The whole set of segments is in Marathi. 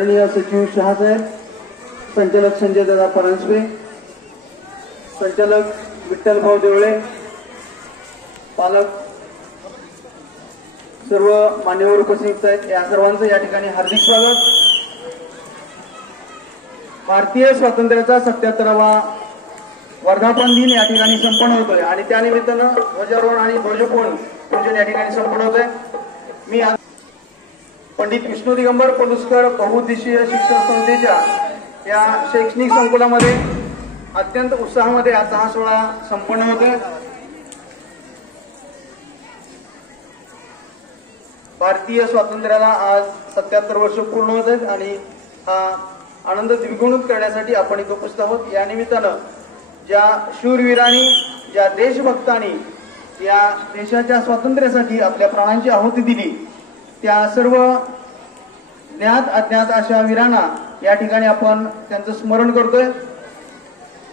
आदरणीय सचिव शहासाहेब, संचालक संजय दादा परांजपे, संचालक विठ्ठल भाऊ देवळे, पालक, सर्व मान्यवर उपस्थित आहेत, या सर्वांचं या ठिकाणी हार्दिक स्वागत। भारतीय स्वातंत्र्याचा 77वा वर्धापन दिन या ठिकाणी संपन्न होतोय आणि त्यानिमित्तानं ध्वजारोहण आणि ध्वजपूजन पूजन या ठिकाणी संपन्न होतंय। मी पंडित विष्णू दिगंबर पलुसकर बहुउद्देशीय शिक्षण संस्थेच्या या शैक्षणिक संकुलामध्ये अत्यंत उत्साहामध्ये आता हा सोहळा संपन्न होतोय। भारतीय स्वातंत्र्याला आज 77 वर्ष पूर्ण होत आहेत आणि हा आनंद द्विगुणित करण्यासाठी आपण इथे उपस्थित आहोत। या निमित्तानं ज्या शूरवीरांनी, ज्या देशभक्तांनी या देशाच्या स्वातंत्र्यासाठी आपल्या प्राणांची आहुती दिली, त्या सर्व ज्ञात अज्ञात अशा वीरांना या ठिकाणी आपण त्यांचं स्मरण करतोय।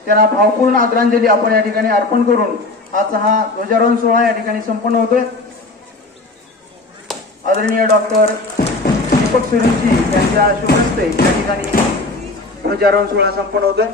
त्यांना भावपूर्ण आदरांजली आपण या ठिकाणी अर्पण करून आजचा हा ध्वजारोहण सोहळा या ठिकाणी संपन्न होतोय। आदरणीय डॉक्टर दीपक सुरेशजी यांच्या शुभ हस्ते या ठिकाणी ध्वजारोहण सोहळा संपन्न होतोय।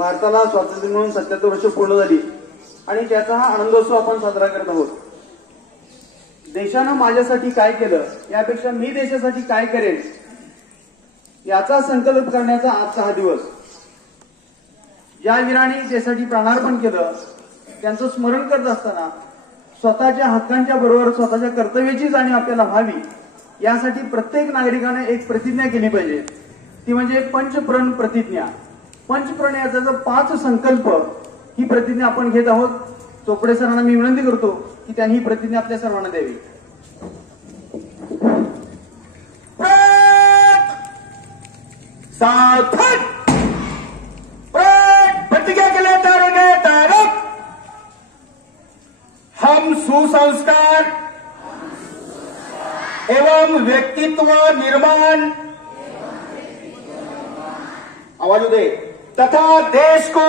भारताला स्वातंत्र्य मिळून 77 वर्ष पूर्ण झाली आणि त्याचा हा आनंदोत्सव आपण साजरा करत आहोत। देशानं माझ्यासाठी काय केलं यापेक्षा मी देशासाठी काय करेन याचा संकल्प करण्याचा आजचा हा दिवस। ज्या वीरांनी देशासाठी प्राणार्पण केलं त्यांचं स्मरण करत असताना स्वतःच्या हक्कांच्या बरोबर स्वतःच्या कर्तव्याची जाणीव आपल्याला व्हावी यासाठी प्रत्येक नागरिकाने एक प्रतिज्ञा केली पाहिजे, ती म्हणजे पंचप्रण प्रतिज्ञा। पंचप्रण याचा जो 5 संकल्प ही प्रतिज्ञा आपण घेत आहोत। चोपडे सरांना मी विनंती करतो की त्यांनी ही प्रतिज्ञा आपल्या सर्वांना द्यावी। प्रतिज्ञा के लिए तैयार हम सुसंस्कार एवं व्यक्तित्व निर्माण आवाज दे तथा देश को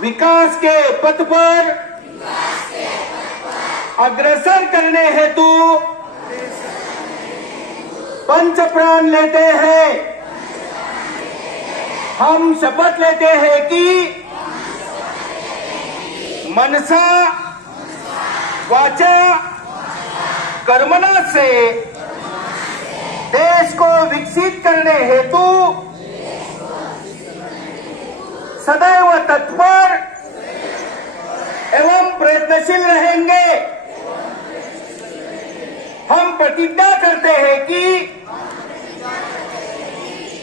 विकास के पथ पर अग्रसर करने हेतु पंच प्राण लेते हैं। हम शपथ लेते हैं कि मनसा वाचा कर्मणा से देश को विकसित करने हेतु सदैव तत्पर एवं प्रयत्नशील रहेंगे। हम प्रतिज्ञा करते हैं कि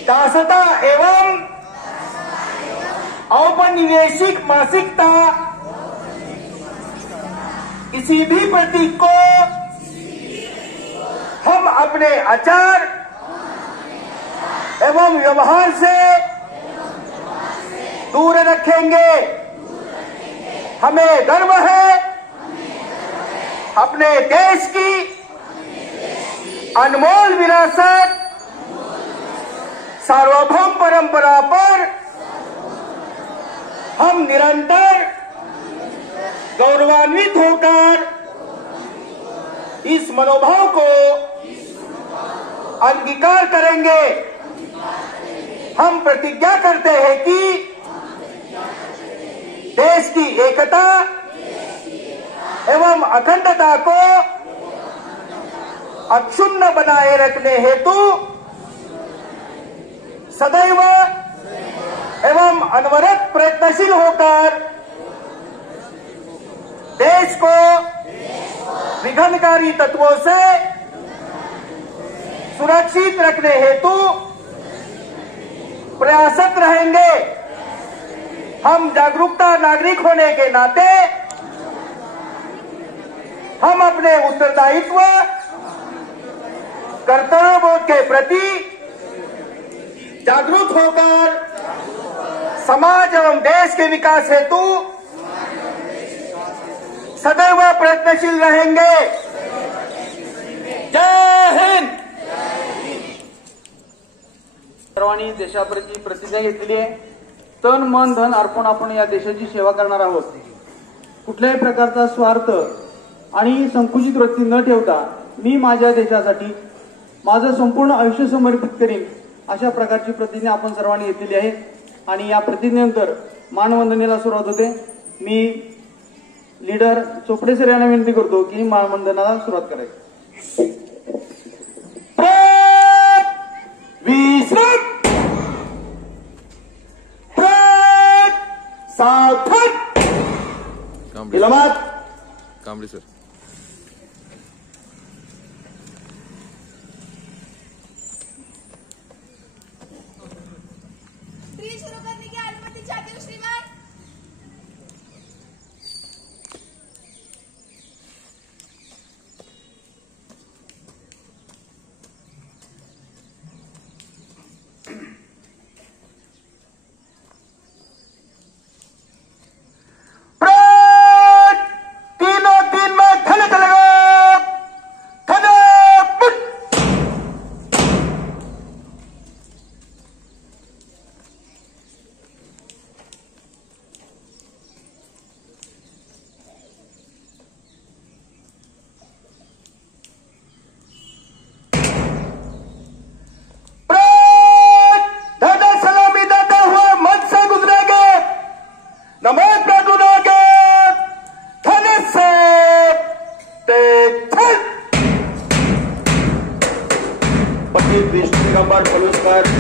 दासता एवं औपनिवेशिक मानसिकता किसी भी प्रतीक को हम अपने आचार एवं व्यवहार से दूर रखेंगे। हमें गर्व है अपने देश की अनमोल विरासत सार्वभौम परंपरा पर हम निरंतर गौरवान्वित होकर इस मनोभाव को अंगीकार करेंगे। हम प्रतिज्ञा करते हैं कि देश की एकता एवं अखंडता को अक्षुण्ण बनाए रखने हेतु सदैव एवं अनवरत प्रयत्नशील होकर देश को विघ्नकारी तत्वों से सुरक्षित रखने हेतु प्रयासरत रहेंगे। हम जागरूकता नागरिक होने के नाते हम अपने उत्तरदायित्व कर्तव्यों के प्रति जागरूक होकर समाज एवं देश के विकास हेतु सदैव प्रयत्नशील रहेंगे। जय हिंद। सर्वांनी देशाप्रती प्रतिज्ञा घेतलेली आहे। तन मन धन अर्पण आपण या देशाची सेवा करणार आहोत। कुठल्याही प्रकारचा स्वार्थ आणि संकुचित वृत्ती न ठेवता मी माझ्या देशासाठी माझं संपूर्ण आयुष्य समर्पित करीन अशा प्रकारची प्रतिज्ञा आपण सर्वांनी घेतलेली आहे। आणि या प्रतिज्ञेनंतर मानवंदनेला सुरुवात होते। मी लीडर चोपडे सर यांना विनंती करतो की मानवंदनाला सुरुवात करायची। कांबळे सर। ड्रिल शुरू करने की अनुमति चाहते हो श्रीमान?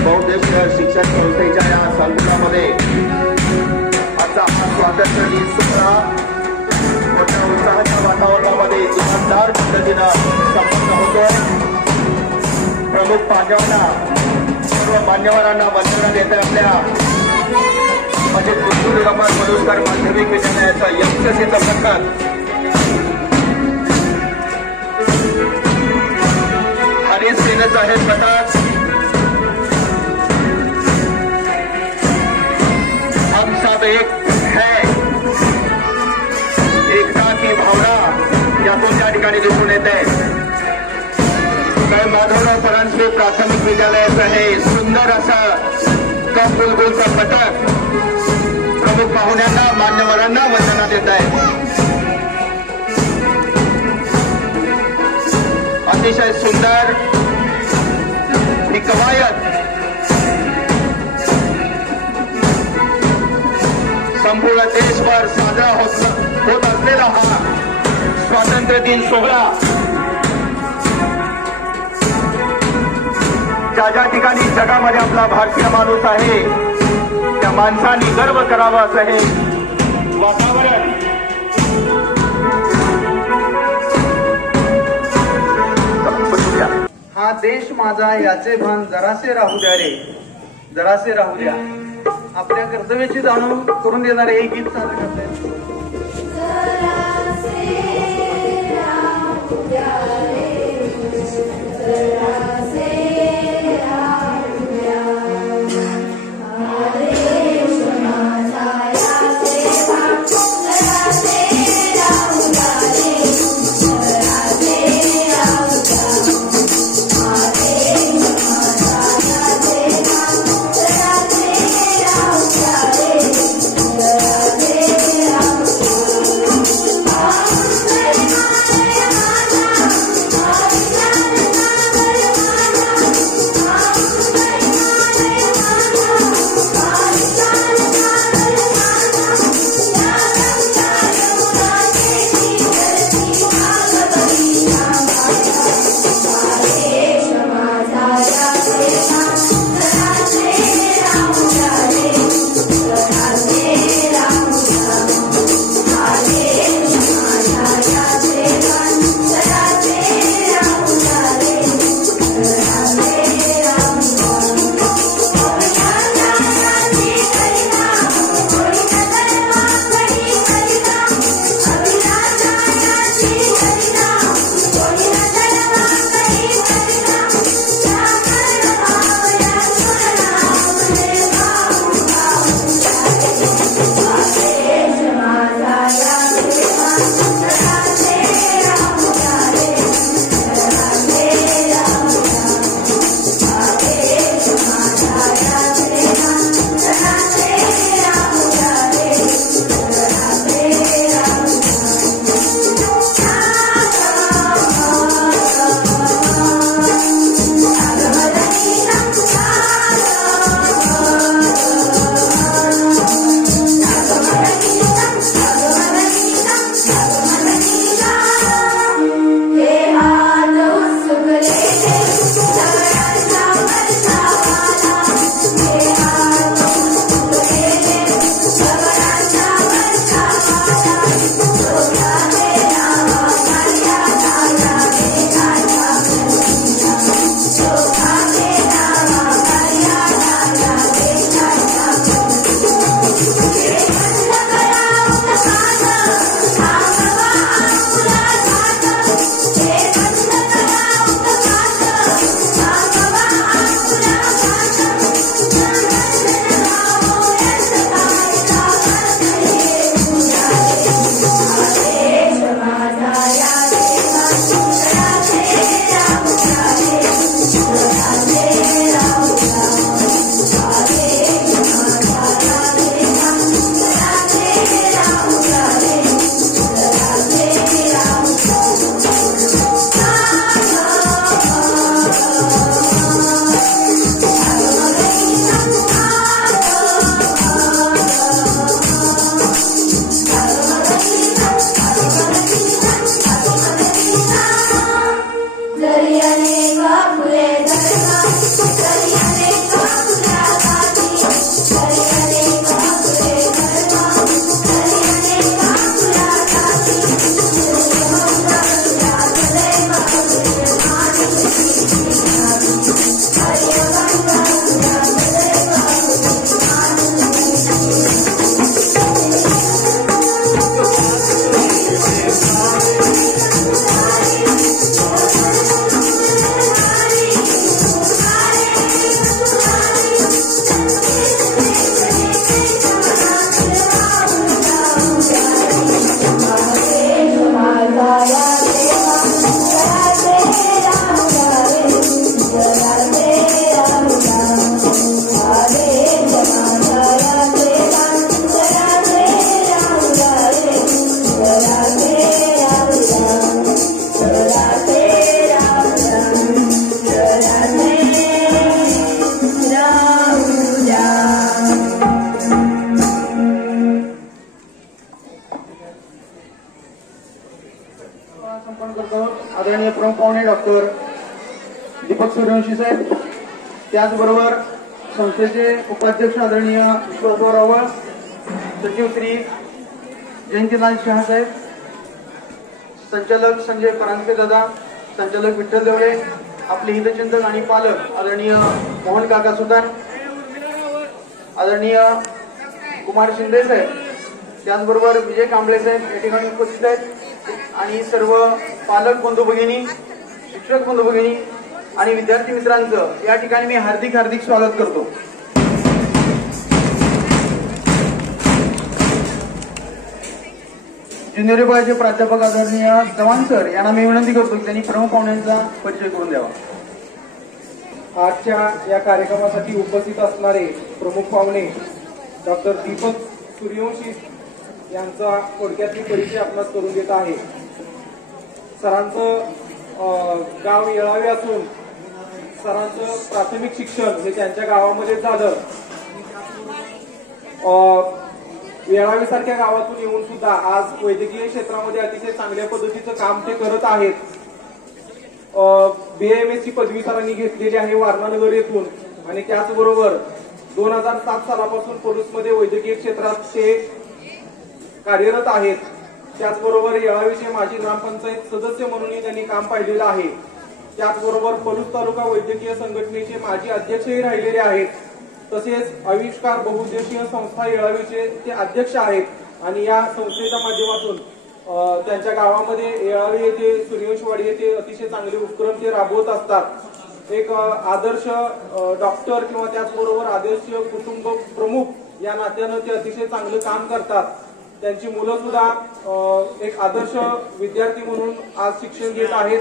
बहुउद्देशीय शिक्षण संस्थेच्या या संकुलामध्ये आजचा हा स्वातंत्र्य दिन सोहळा मोठ्या उत्साहाच्या वातावरणामध्ये इमानदार पद्धतीनं संपन्न होतोय। प्रमुख मान्यवरांना सर्व मान्यवरांना वंदना देत आपल्या म्हणजे पुस्तूर दिगंबर पलुसकर माध्यमिक विद्यालयाचा यशस्वी संपन्न हरीश सेन साहेब पताक हम सब एक है, एकता की भावना यातून या ठिकाणी दिसून येते। तर माधवराव परांजपे प्राथमिक विद्यालयाचं हे सुंदर असं कप बुलबुलचं पथक प्रमुख पाहुण्यांना मान्यवरांना वंदना देत आहे। अतिशय सुंदर ही कवायत संपूर्ण देशभर साजरा होत असलेला हा स्वातंत्र्य दिन सोहळा ज्या ज्या ठिकाणी जगामध्ये आपला भारतीय माणूस आहे त्या माणसांनी गर्व करावा असं हे वातावरण हा देश माझा याचे भान जरासे राहू द्या रे, जरासे राहू द्या. आपल्या कर्तव्याची जाणीव करून देणारे हे गीत सादर करते. आदरणीय प्रमुख पाहुणे डॉक्टर दीपक सूर्यवंशी साहेब, त्याचबरोबर संस्थेचे उपाध्यक्ष आदरणीय विश्वासराव रावळ, सचिव श्री जयंतीलाल शहा साहेब, संचालक संजय परांजपे दादा, संचालक विठ्ठल देवळे, आपले हितचिंतक आणि पालक आदरणीय मोहन काका सुतार, आदरणीय कुमार शिंदे साहेब, त्याचबरोबर विजय कांबळे साहेब या ठिकाणी उपस्थित आहेत आणि सर्व पालक बंधू भगिनी, शिक्षक बंधू भगिनी आणि विद्यार्थी मित्रांचं या ठिकाणी मी हार्दिक हार्दिक स्वागत करतो. ज्युनियर विभागाचे प्राध्यापक आदरणीय चव्हाण सर यांना मी विनंती करतो की त्यांनी प्रमुख पाहुण्यांचा परिचय करून द्यावा. आजच्या या कार्यक्रमासाठी उपस्थित असणारे प्रमुख पाहुणे डॉक्टर दीपक सूर्यवंशी यांचा थोडक्यात परिचय आपणास करून देत आहे. सरांचं गाव येळावे असून सरांचं प्राथमिक शिक्षण हे त्यांच्या गावामध्ये झालं. येळावी सारख्या गावातून येऊन सुद्धा आज वैद्यकीय क्षेत्रामध्ये अतिशय चांगल्या पद्धतीचं काम ते करत आहेत. BAMS ची पदवी सरांनी घेतलेली आहे वारणानगर येथून आणि त्याचबरोबर 2007 सालापासून पोलीसमध्ये वैद्यकीय क्षेत्रात ते कार्यरत आहेत. त्याचबरोबर येळावीचे माजी ग्रामपंचायत सदस्य म्हणूनही त्यांनी काम पाहिलेलं आहे. त्याचबरोबर पलूस तालुका वैद्यकीय संघटनेचे माजी अध्यक्षही राहिलेले आहेत. तसेच आविष्कार बहुउद्देशीय संस्था येळावीचे ते अध्यक्ष आहेत आणि या संस्थेच्या माध्यमातून त्यांच्या गावामध्ये येळावी येथे सूर्यवंशवाडी येथे अतिशय चांगले उपक्रम ते राबवत असतात. एक आदर्श डॉक्टर किंवा त्याचबरोबर आदर्श कुटुंब प्रमुख या नात्यानं ते अतिशय चांगलं काम करतात. त्यांची मुलं सुद्धा एक आदर्श विद्यार्थी म्हणून आज शिक्षण घेत आहेत.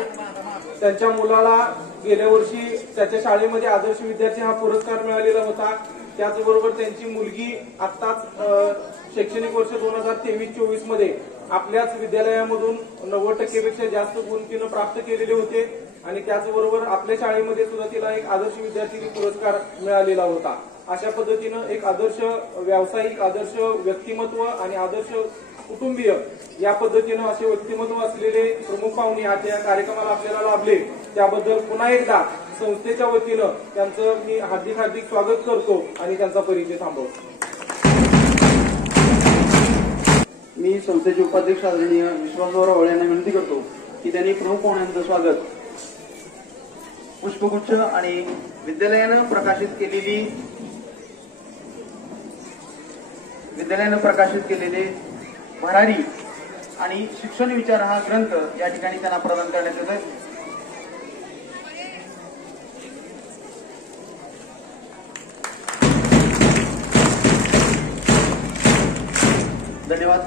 त्यांच्या मुलाला गेल्या वर्षी त्याच्या शाळेमध्ये आदर्श विद्यार्थी हा पुरस्कार मिळालेला होता. त्याचबरोबर त्यांची मुलगी आत्ताच शैक्षणिक वर्ष 2023-24 मध्ये आपल्याच विद्यालयामधून 90% पेक्षा जास्त गुण तिनं प्राप्त केलेले होते आणि त्याचबरोबर आपल्या शाळेमध्ये सुद्धा तिला एक आदर्श विद्यार्थी पुरस्कार मिळालेला होता. अशा पद्धतीनं एक आदर्श व्यावसायिक, आदर्श व्यक्तिमत्व आणि आदर्श कुटुंबीय या पद्धतीनं असे व्यक्तिमत्व असलेले प्रमुख पाहुणे आज या कार्यक्रमाला आपल्याला लाभले. त्याबद्दल पुन्हा एकदा संस्थेच्या वतीनं त्यांचं मी हार्दिक हार्दिक स्वागत करतो आणि त्यांचा परिचय थांबवतो. मी संस्थेचे उपाध्यक्ष आदरणीय विश्वासराव रावळ यांना विनंती करतो की त्यांनी प्रमुख पाहुण्यांचं स्वागत पुष्पगुच्छ आणि विद्यालयानं प्रकाशित केलेले भरारी आणि शिक्षण विचार हा ग्रंथ या ठिकाणी त्यांना प्रदान करण्यात येतोय. धन्यवाद.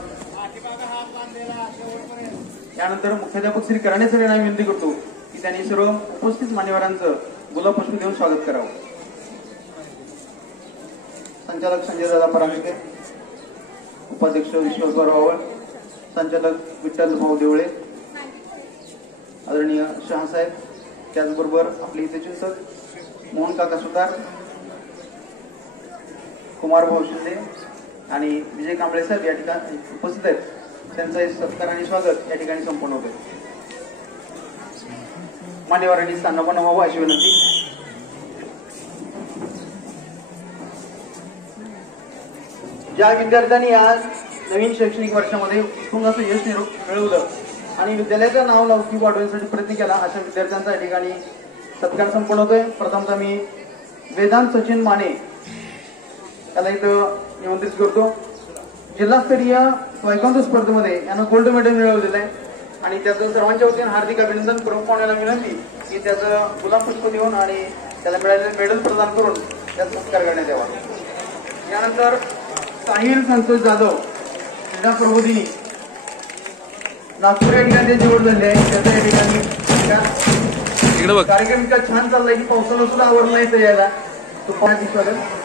यानंतर मुख्याध्यापक श्री कराणे सर यांना विनंती करतो की त्यांनी सर्व उपस्थित मान्यवरांचं गुलाबपुष्प देऊन स्वागत करावं. संचालक संजय दादा परांजपे, उपाध्यक्ष विश्वासराव रावळ, संचालक विठ्ठल भाऊ देवळे, आदरणीय शहासाहेब, त्याचबरोबर आपले हितचिंतक मोहन काका सुतार, कुमार भाऊ शिंदे आणि विजय कांबळे साहेब या ठिकाणी उपस्थित आहेत. त्यांचं सत्कार आणि स्वागत या ठिकाणी संपन्न होते. मान्यवरांनी स्थानपन्न व्हावं अशी विनंती. ज्या विद्यार्थ्यांनी आज नवीन शैक्षणिक वर्षामध्ये उत्तुंग असं यश मिळवलं आणि विद्यालयाचं नाव लौकिक वाढवण्यासाठी प्रयत्न केला अशा विद्यार्थ्यांचा या ठिकाणी सत्कार संपन्न होतोय. प्रथमतः मी वेदांत सचिन माने त्याला इथं निमंत्रित करतो. जिल्हास्तरीय तायक्वांदो स्पर्धेमध्ये यानं गोल्ड मेडल मिळवलेलं आहे आणि त्याचं सर्वांच्या वतीने हार्दिक अभिनंदन. प्रमुख पाहुण्याला विनंती की त्याचं गुलाबपुष्प देऊन आणि त्याला मिळालेलं मेडल प्रदान करून त्याचा सत्कार करण्यात यावा. यानंतर साहिल संतोष जाधव क्रीडा प्रबोधिनी नागपूर या ठिकाणी निवड झाली आहे. त्याचा या ठिकाणी कार्यक्रम इतका छान चाललाय की पावसाला सुद्धा आवडलं नाही तर यायला तो पाहण्याची स्वागत.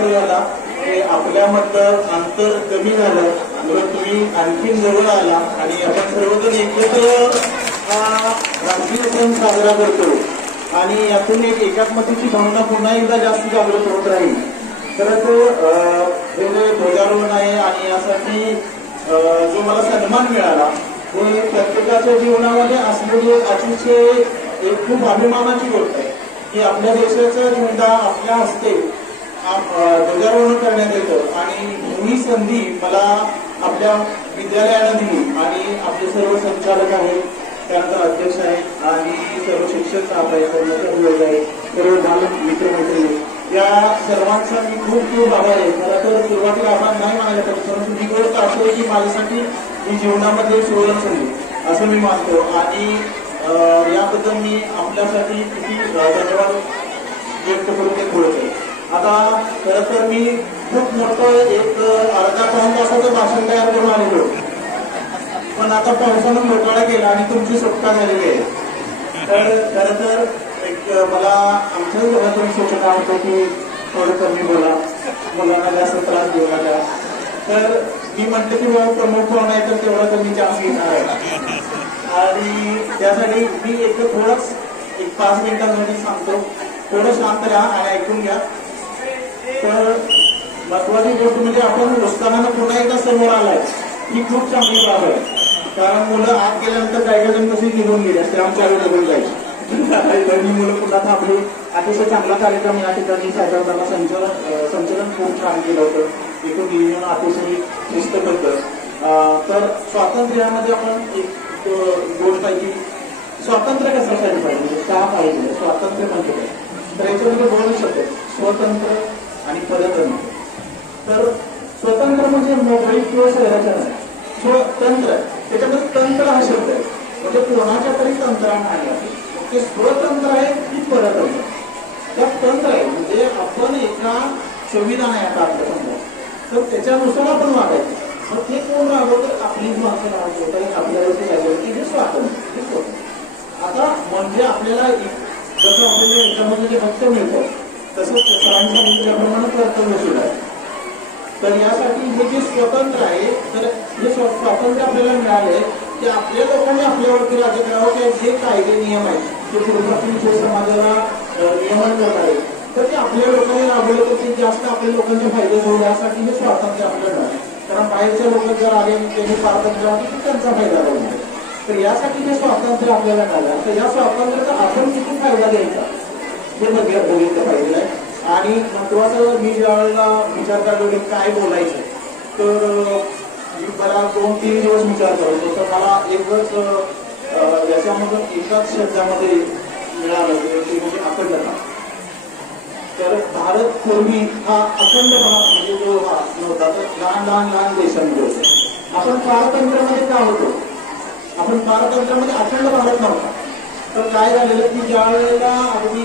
असं झाला की आपल्यामधलं अंतर कमी झालं तर तुम्ही आणखीन जवळ आला आणि आपण सर्वजण एकत्र हा राष्ट्रीय सण साजरा करतो आणि यातून एक एकात्मतेची भावना पुन्हा एकदा जास्त जागृत होत राहील. खरं तर हे जे ध्वजारोहण आहे आणि यासाठी जो मला सन्मान मिळाला हे प्रत्येकाच्या जीवनामध्ये असलेली अतिशय एक खूप अभिमानाची गोष्ट आहे की आपल्या देशाचा झेंडा आपल्या हस्ते ध्वजारोहण करण्यात येतं आणि ही संधी मला आपल्या विद्यालयानं दिली आणि आपले सर्व संचालक आहेत, त्यानंतर अध्यक्ष आहेत आणि सर्व शिक्षक स्टाफ आहे, कर्मचारी आहे, सर्व बालक मित्रमैत्रिणी या सर्वांचा मी खूप खूप आभार आहे. मला तर सुरुवातीला आभार नाही मानायला पाहिजे, परंतु ही गोष्ट असं आहे की माझ्यासाठी ही जीवनामध्ये सुवर्ण संधी असं मी मानतो आणि याबद्दल मी आपल्यासाठी किती धन्यवाद व्यक्त करून ते बोलतोय. आता खरं तर मी खूप मोठं एक अर्धा पाऊण तासाचं भाषण तयार करून आलेलो, पण आता पावसानं घोटाळा केला आणि तुमची सुटका झालेली आहे. तर खरं तर एक मला आमच्याच घरातून सूचना होतं की थोडं कमी बोला, मुलांना जास्त त्रास देऊ नका. तर मी म्हटलं की बाबा प्रमुख कोण आहे तर तेवढा कमी चान्स घेणार आहे आणि त्यासाठी मी एक थोडंच एक 5 मिनिटांसाठी सांगतो. थोडं शांत राहा आणि ऐकून घ्या. तर महत्वाची गोष्ट म्हणजे आपण उत्साहानं पुन्हा एकदा समोर आलाय ही खूप चांगली बाब आहे, कारण मुलं आत गेल्यानंतर काही जण कशी निघून गेले असते आमच्या निघून जायची मुलं पुन्हा थांबली. अतिशय चांगला कार्यक्रम या ठिकाणी साहेबांना संचलन खूप छान केलं होतं, एकूण नियोजन अतिशय शिस्तबद्ध. तर स्वातंत्र्यामध्ये आपण एक गोष्ट आहे की स्वातंत्र्य कशासाठी पाहिजे, का पाहिजे, स्वातंत्र्य म्हणजे काय. तर याच्यामध्ये बोलू शकतो स्वतंत्र आणि परतंत्र. तर स्वतंत्र म्हणजे मोकळी किंवा शहराच्या नाही, स्वतंत्र त्याच्यामध्ये तंत्र हा शब्द आहे म्हणजे कोणाच्या तरी तंत्राने आहे. ते स्वतंत्र आहे की परतंत्र. त्या तंत्र आहे म्हणजे आपण एका संविधान आहे आता आपल्या समजा, तर त्याच्यानुसार आपण वागायचं. मग ते कोण राबवतं, आपलीच माणसं राबवतात, आपल्याला ते राबवतं हे स्वातंत्र्य, हे स्वतंत्र. आता म्हणजे आपल्याला जसं आपल्याला याच्यामध्ये जे हक्क मिळतं तसंच सरांनी सांगितल्याप्रमाणे कर्तव्य सुद्धा आहे. तर यासाठी हे जे स्वतंत्र आहे तर हे स्वातंत्र्य आपल्याला मिळाले की आपल्या लोकांनी आपल्यावरती राज्य करावं की जे कायदे नियम आहेत ते पूर्वीपासून जे समाजाला नियमन करणार आहे तर ते आपल्या लोकांनी राबवलं तर ते जास्त आपल्या लोकांचे फायदे होईल. यासाठी हे स्वातंत्र्य आपल्याला मिळालं, कारण बाहेरच्या लोक जर आले त्यांनी स्वातंत्र्य आले की त्यांचा फायदा होईल. तर यासाठी हे स्वातंत्र्य आपल्याला मिळालं. तर या स्वातंत्र्याचा आपण किती फायदा घ्यायचा हे बघितलं पाहिजे आहे. आणि महत्वाचं मी ज्या वेळेला विचार करतो काय बोलायचं तर मला 2-3 दिवस विचार करायचो. तर मला एकच याच्यामधून एकाच शब्दामध्ये मिळालं ते म्हणजे अखंडता. तर भारत पूर्वी हा अखंड भाग म्हणजे जो हा नव्हता तर लहान देशांमध्ये होतो. आपण पारतंत्र्यामध्ये का होतो, आपण पारतंत्र्यामध्ये अखंड भारत नव्हता. तर काय झालेलं की ज्या वेळेला अगदी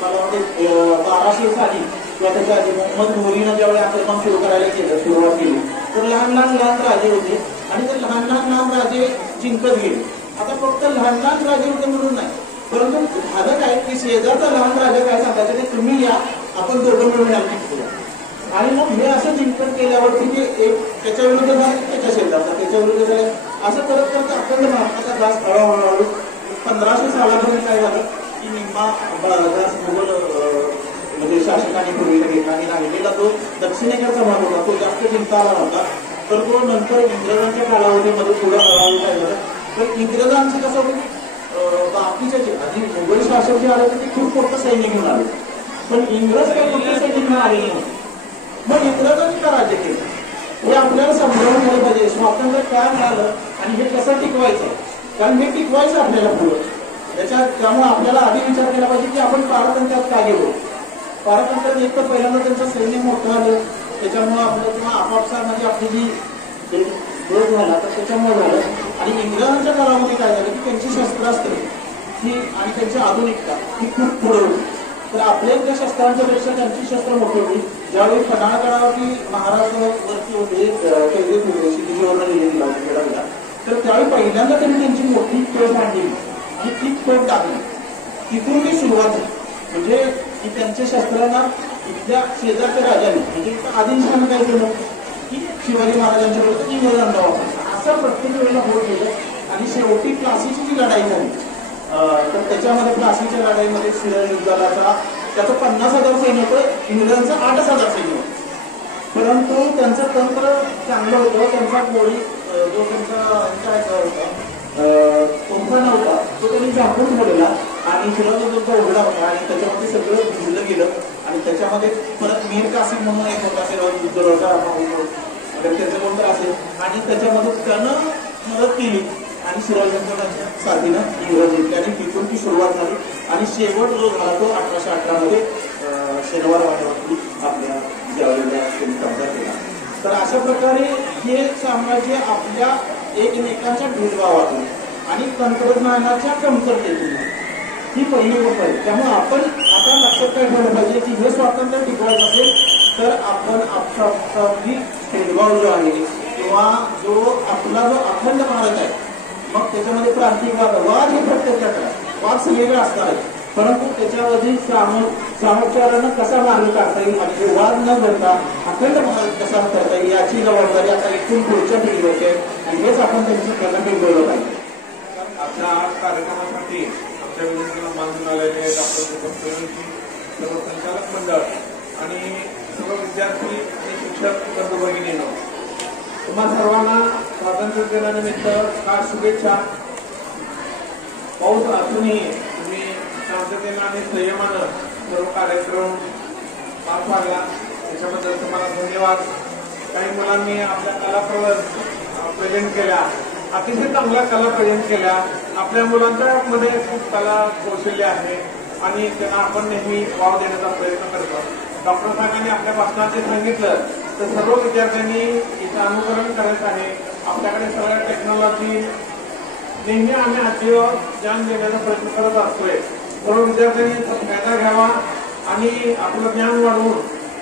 मला वाटते 1200 साली किंवा त्याच्या आधी मोहम्मद घोरीनं ज्यावेळी आक्रमण सुरुवात केली तर लहान राजे होते आणि ते लहान राजे जिंकत गेले. आता फक्त लहान राजे होते म्हणून नाही, परंतु झालं काय की शेजारचा लहान राजा काय सांगायचं की तुम्ही या, आपण दोघं मिळून या जिंकूया. आणि मग हे असं जिंकत केल्यावरती ते एक त्याच्या विरुद्ध झालं, त्याच्या शेजारचा त्याच्या विरुद्ध झालं, असं करत करत अखंड भारताचा जास्त हळूहळू 1500 सालापर्यंत काय झालं की निम्मा मुघल म्हणजे शासकांनी पूर्वीला घेतला आणि राहिलेला जो दक्षिणेकडचा भाग होता तो जास्त जिंकता आला नव्हता. तर तो नंतर इंग्रजांच्या कालावधीमध्ये थोडा हळूहळू काय झालं तर इंग्रजांचं कसं होतं बाकीच्या जे आधी मुघल शासक जे आले ते खूप मोठं सैन्य घेऊन आले, पण इंग्रज काही मोठं सैन्य घेऊन आले नव्हते. मग इंग्रजांनी का राज्य केलं हे आपल्याला समजावून घ्यायला पाहिजे. स्वातंत्र्य काय मिळालं आणि हे कसं टिकवायचं, कारण हे टिकवायचं आपल्याला पुढं. त्यामुळे आपल्याला आधी विचार केला पाहिजे की आपण पारतंत्र्यात का गेलो. पारतंत्र्यात एक तर पहिल्यांदा त्यांचं सैन्य मोठं आलं, त्याच्यामुळे आपलं किंवा आपापसात म्हणजे आपली जी ग्रोथ झाला तर त्याच्यामुळे झालं. आणि इंग्रजांच्या काळामध्ये काय झालं की त्यांची शस्त्रास्त्र ही आणि त्यांची आधुनिकता ही खूप पुढे होती. तर आपल्या इथल्या शस्त्रांच्या पेक्षा त्यांची शस्त्र मोठी होती. ज्यावेळी पन्हाळगडावरती महाराष्ट्रावरती होते कैदेत होते शिंदेजीवरनं लिहिलेली लावली तर त्यावेळी पहिल्यांदा त्यांनी त्यांची मोठी तोफ आणली आणि ती तोफ टाकली. तिथून ती सुरुवात झाली म्हणजे की त्यांच्या शस्त्रांना इथल्या शेजारच्या राजाने म्हणजे इथं आदिलशाहानं काय केलं की शिवाजी महाराजांच्या विरुद्ध इंग्रज अंडावा असं प्रत्येक वेळेला होत गेलं आणि शेवटी प्लासीची जी लढाई झाली तर त्याच्यामध्ये प्लासीच्या लढाईमध्ये सिराज युद्धाचा त्याचं 50,000 सैन्य होतं, इंग्रजांचं 8,000 सैन्य होतं. परंतु त्यांचं तंत्र चांगलं होतं. त्यांचा गोळी जो त्यांचा काय होता तोफाना होता तो त्यांनी झाकून ठेवलेला आणि सिराजुद्दौला उघडा होता आणि त्याच्यामध्ये सगळं भिजलं गेलं आणि त्याच्यामध्ये परत मीर कासिम म्हणून एक होता सिराजुद्दौलाचा अगर त्याचं कोणतं असेल आणि त्याच्यामध्ये त्यानं मदत केली आणि सिराजुद्दौलाच्या साथीनं इंग्रज जिंकले आणि तिथून ती सुरुवात झाली आणि शेवट जो झाला तो 1818 मध्ये शनिवार वाड्यावरती आपल्या ज्यावेळेला त्यांनी कब्जा केला. तर अशा प्रकारे हे साम्राज्य आपल्या एकमेकांच्या भेदभावातून आणि तंत्रज्ञानाच्या कमतरतेतून ही पहिली गोष्ट आहे. त्यामुळे आपण आता लक्षात काय ठेवलं पाहिजे की हे स्वातंत्र्य टिकवायचं असेल तर आपण आपला भेदभाव जो आहे किंवा जो आपला जो अखंड भारत आहे मग त्याच्यामध्ये प्रांतिक वाद हे प्रत्यक्षात आहे, वाद सगळीकडे असणार आहे, परंतु त्याच्यावरती सामोपचारानं कसा मार्ग काढता येईल आणि हे वाद न करता अखंड भारत कसा करता येईल याची जबाबदारी आता इथून पुढच्या पिढीवरची आहे आणि हेच आपण त्यांचं प्रकल्प ठेवलं पाहिजे. आपल्या आज कार्यक्रमासाठी आमच्या विनंतीला मान देऊन आलेले डॉक्टर सर्व संचालक मंडळ आणि सर्व विद्यार्थी आणि शिक्षक बंधू भगिनींनो, तुम्हा सर्वांना स्वातंत्र्य दिनानिमित्त खास शुभेच्छा. पाऊस असूनही तुम्ही शांततेनं आणि संयमानं सर्व कार्यक्रम पार पाडला त्याच्याबद्दल तुम्हाला धन्यवाद. काही मुलांनी आपल्या कला प्रेझेंट केल्या, अतिशय चांगल्या कला प्रेझेंट केल्या. आपल्या मुलांच्या मध्ये खूप कला कौशल्य आहे आणि त्यांना आपण नेहमी वाव देण्याचा प्रयत्न करतो. डॉक्टर साहेबांनी आपल्या भाषणात जे सांगितलं तर सर्व विद्यार्थ्यांनी इथं अनुकरण करायचं आहे. आपल्याकडे सगळ्या टेक्नॉलॉजी नेहमी आम्ही आजीवर ज्ञान देण्याचा प्रयत्न करत असतोय. सर्व विद्यार्थ्यांनी फायदा घ्यावा आणि आपलं ज्ञान वाढवून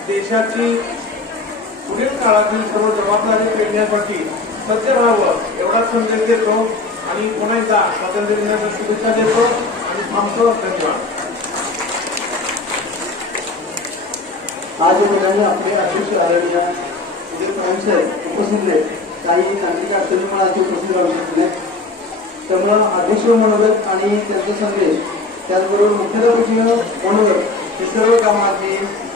देशाची पुढील काळातील सर्व जबाबदारी पेलण्यासाठी सज्ज राहावं एवढा संदेश देतो आणि पुन्हा एकदा स्वातंत्र्य दिनाच्या शुभेच्छा देतो आणि थांबतो. धन्यवाद. आज या ठिकाणी आपले अध्यक्ष आदरणीय उदय साहेब उपस्थित आहेत. काही तांत्रिक अडचणीमुळे आज उपस्थित राहू शकत नाही. त्यामुळं अध्यक्ष मनोगत आणि त्यांचा संदेश त्याचबरोबर मुख्याध्यापकीय मनोगत हे सर्व कामं आधी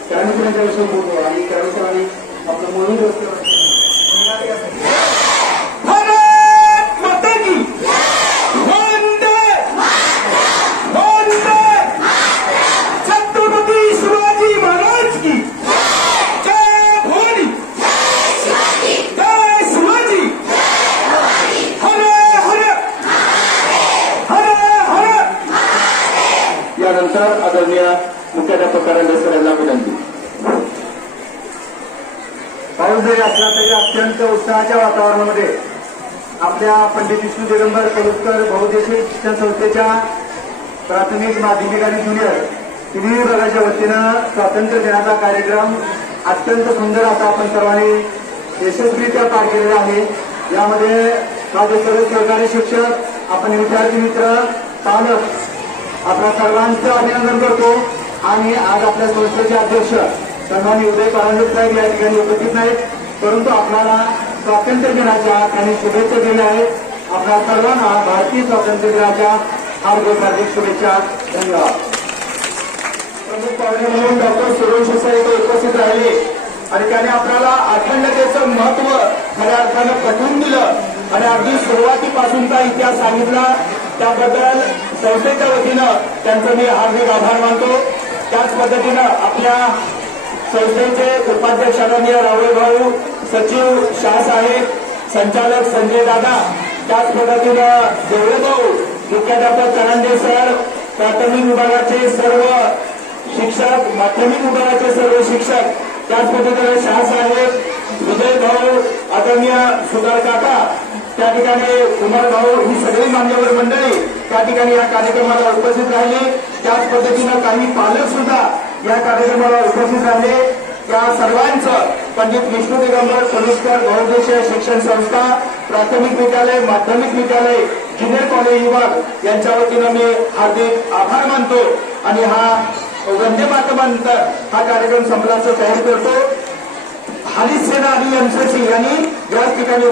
कर्णसरांच्या विषयी बोलतो आणि कर्णसरांनी आपलं मनोगत यानंतर आदरणीय मुख्याध्यापक सर यांना विनंती. पाऊस जरी असला तरी अत्यंत उत्साहाच्या वातावरणामध्ये आपल्या पंडित विष्णू दिगंबर पलुसकर बहुउद्देशीय शिक्षण संस्थेच्या प्राथमिक माध्यमिक आणि ज्युनियर तिन्ही विभागाच्या वतीनं स्वातंत्र्य दिनाचा कार्यक्रम अत्यंत सुंदर असा आपण सर्वांनी यशस्वीरित्या पार केलेला आहे. यामध्ये माझे सर्व सहकारी शिक्षक, आपण विद्यार्थी मित्र, पालक आपल्या सर्वांचं अभिनंदन करतो. आणि आज आपल्या संस्थेचे अध्यक्ष सन्माननीय उदय पारांजप साहेब या ठिकाणी उपस्थित नाहीत, परंतु आपल्याला स्वातंत्र्य दिनाच्या त्यांनी शुभेच्छा दिल्या आहेत. आपल्या सर्वांना भारतीय स्वातंत्र्य दिनाच्या हार्दिक शुभेच्छा. धन्यवाद. प्रमुख पाहुणे म्हणून डॉक्टर सूर्यवंशी साहेब उपस्थित राहिले आणि त्याने आपल्याला अखंडतेचं महत्व खऱ्या अर्थानं पटवून दिलं आणि अगदी सुरुवातीपासूनचा इतिहास सांगितला. त्याबद्दल संस्थेच्या वतीनं त्यांचं मी हार्दिक आभार मानतो. त्याच पद्धतीनं आपल्या संस्थेचे उपाध्यक्ष आदरणीय राहुल भाऊ, सचिव शाहसाहेब, संचालक संजय दादा, त्याच पद्धतीनं देवळे भाऊ, मुख्याध्यापक करंडे सर, प्राथमिक विभागाचे सर्व शिक्षक, माध्यमिक विभागाचे सर्व शिक्षक, त्याच पद्धतीने शाहसाहेब, विजय भाऊ, आदरणीय सुधार काका, त्या ठिकाणी कुमार भाऊ, ही सगळी मान्यवर मंडळी त्या ठिकाणी या कार्यक्रमाला उपस्थित राहिले. त्याच पद्धतीनं काही पालक सुद्धा या कार्यक्रमाला उपस्थित राहिले. त्या सर्वांचं पंडित विष्णू दिगंबर पलुसकर बहुउद्देशीय शिक्षण संस्था, प्राथमिक विद्यालय, माध्यमिक विद्यालय, ज्युनियर कॉलेज विभाग यांच्या वतीनं मी हार्दिक आभार मानतो आणि हा वंदे मातरमनंतर हा कार्यक्रम संपल्याचं जाहीर करतो. हाली सेना आणि एमसीसी यांनी या ठिकाणी